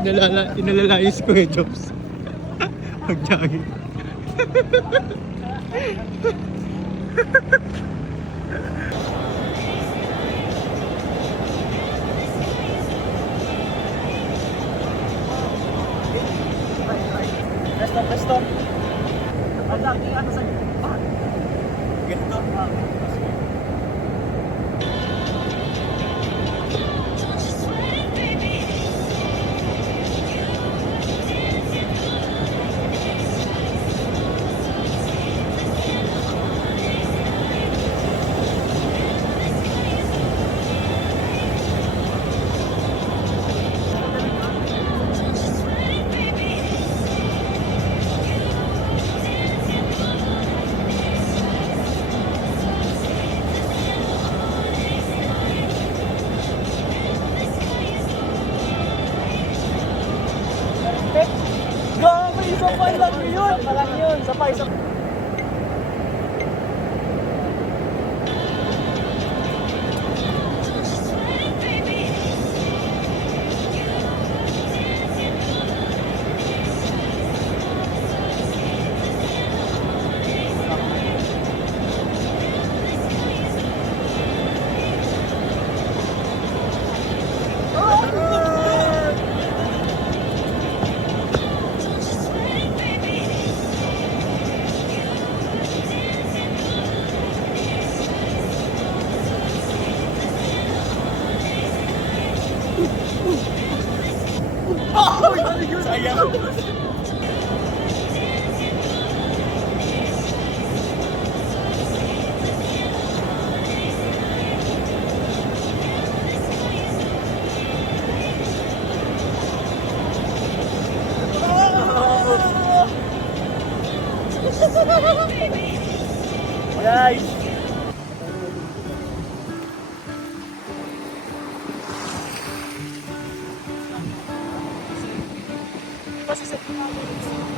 Inalalayas ko eh, Jobs. Mag-jogging. Presto. Ang laki ano sa ganito. Grabe, isa pa lang yun. Parang yun, isa pa. Sayang. Guys.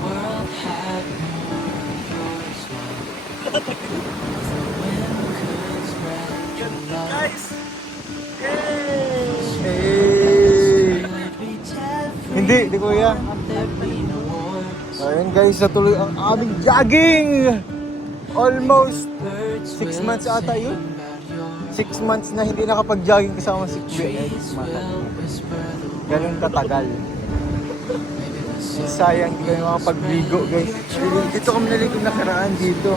World had moved your smile. The wind could spread your love. Guys. Would be dead free. Hindi kuya. There'd be no wars. Ayun guys, natuloy ang aming jogging! Almost 6 months ata yun. 6 months na hindi nakapag-jogging kasama si Kuya Ed. Ganun katagal. Sayang hindi kami makapag-ligo guys. Dito kami naligo nakaraan dito.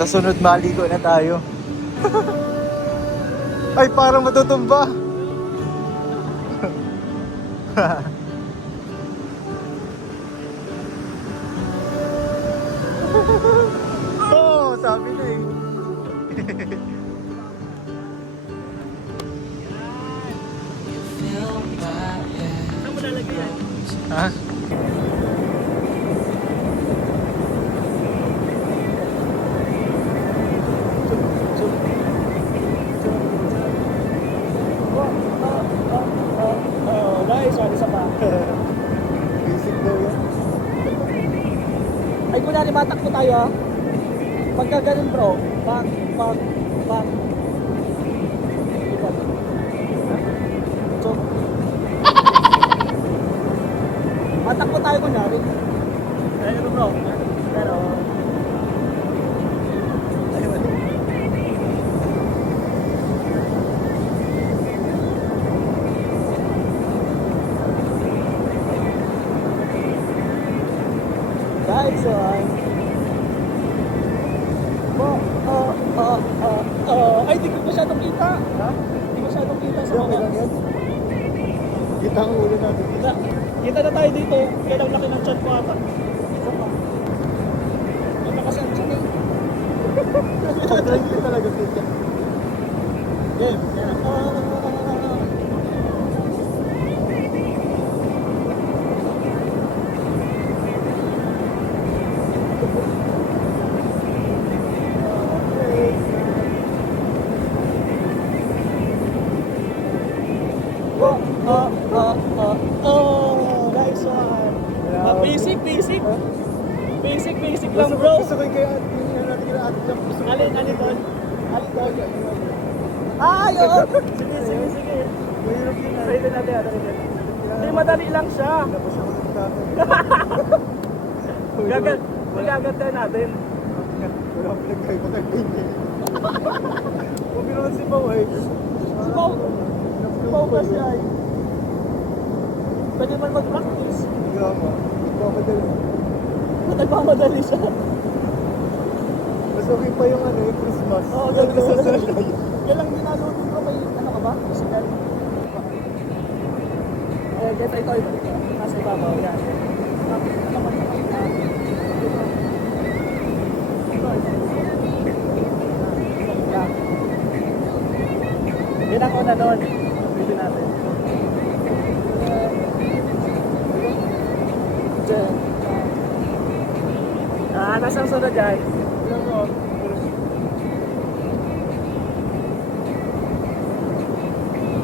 Sa sunod maligo na tayo. Ay parang matutumba. Oh, sabi na eh. Feel my head. Saan mo lalagay yan? Ha? Guys, ano isa pa? Basic daw yan. Ay, kunwari matakbo tayo ha. Pagka ganun bro, back. So, matakbo tayo kunwari. Ano bro? Pero, ayun. Guys, so, ay, di ko masyadong kita. Ha? Di ko masyadong kita sa Okay mga. lang yan. Kita ang ulo natin. Kita na tayo dito. Kaya lang laki ng chat ko ata. Isa pa. Ito kasi ang chat eh. Sobrang hindi talaga kita. Game. Yan. Nice one. Basic. Basic lang bro. Gusto ko yung kaya natin kaya atin lang. Alin doon? Ay, oo. Sige. Mahirap yun ah. Pwede natin, natin. Hindi, madali lang siya. Labas ako ng tatay. Magagantay natin. Wala akong pinagkaiba kay Pinky. Huwag naman si Pao eh. Si Pao. Si Pao kasi ay. Pwede man mag-practice. Gama. Nagpapadali. Nagmamadali siya. Mas okay pa yung ano, yung Christmas. Oo, Yung ganun. nasa salay. Yan lang ginalutong ko. May ano ka ba? Musical. Ayan, ito. Nasa ibabaw. Yan. Ano man yan ang una nun. Pwede natin. Diyan. Nasaan sunod dyan?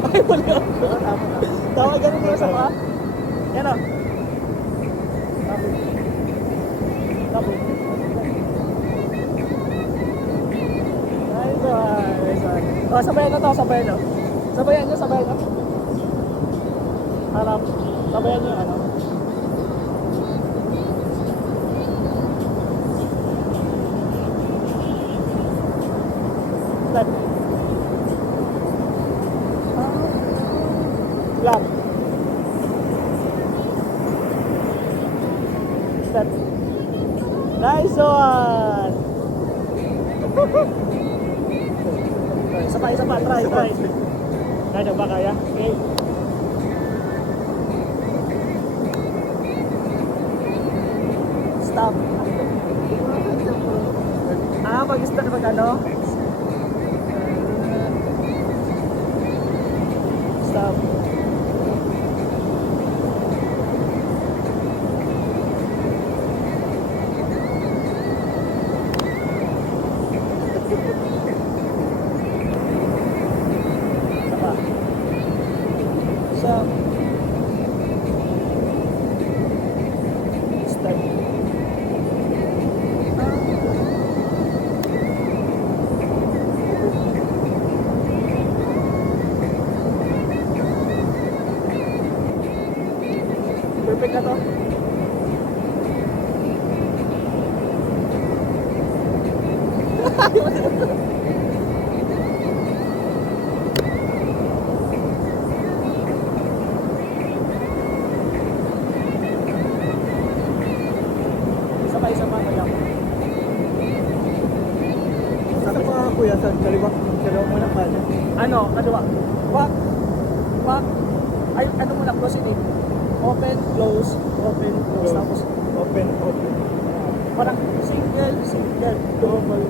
Ay, wala. Tama ganun yung isa pa? Yan o. Tapos. Nice one. Oh, sabayan na to, sabayan nyo. Sabayan nyo. Harap. Sabayan nyo yung ano. Left. Left. Left. Nice one! Isa pa, try. Kaya ba kaya? Okay. Stop. Mag-stop pag ano? Stop. Sapa. Stop. Stop. Perfect na to. Isa pa lang. Saan pa kuya? Sa kaliwa? Kaliwa mo na pa. Ano? Kaliwa. Back. Ay, ano muna, proceeding. Open, close. Tapos Open. parang single, double.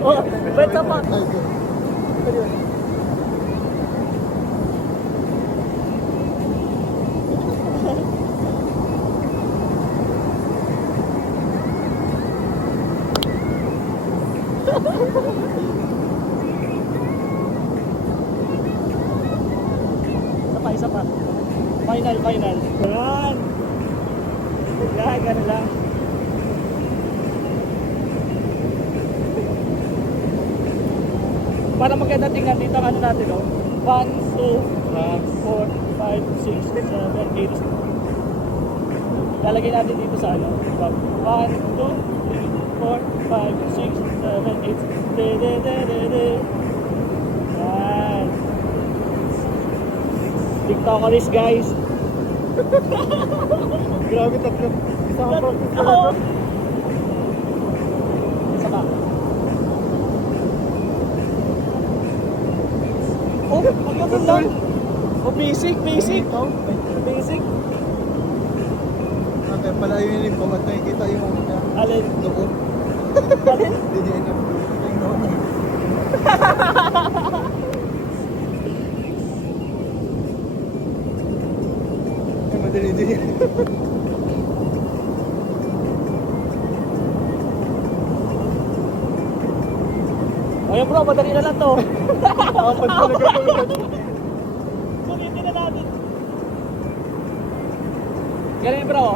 Oh, beta pa. Isa pa. Final. Yan. Yan, ganun lang. Para maganda tingnan dito ang ano natin, oh. 1, 2, 4, 5, 6, 7, 8. Lalagay natin dito sa ano. 1, 2, 3, 4, 5, 6, 7, 8. Yan. TikTokeris, guys. Grabe, tatlo. Isa ka pa. Isa pa. Oh, magkabal lang. Oh, basic. Okay, palayunin mo at nakikita yung Alin? doon. Alin? Hindi niya enough. Yung doon. Ay, madali din. Ayan bro, madali na lang to. Kapag talaga tulad. Sulitin na natin. Ganun bro.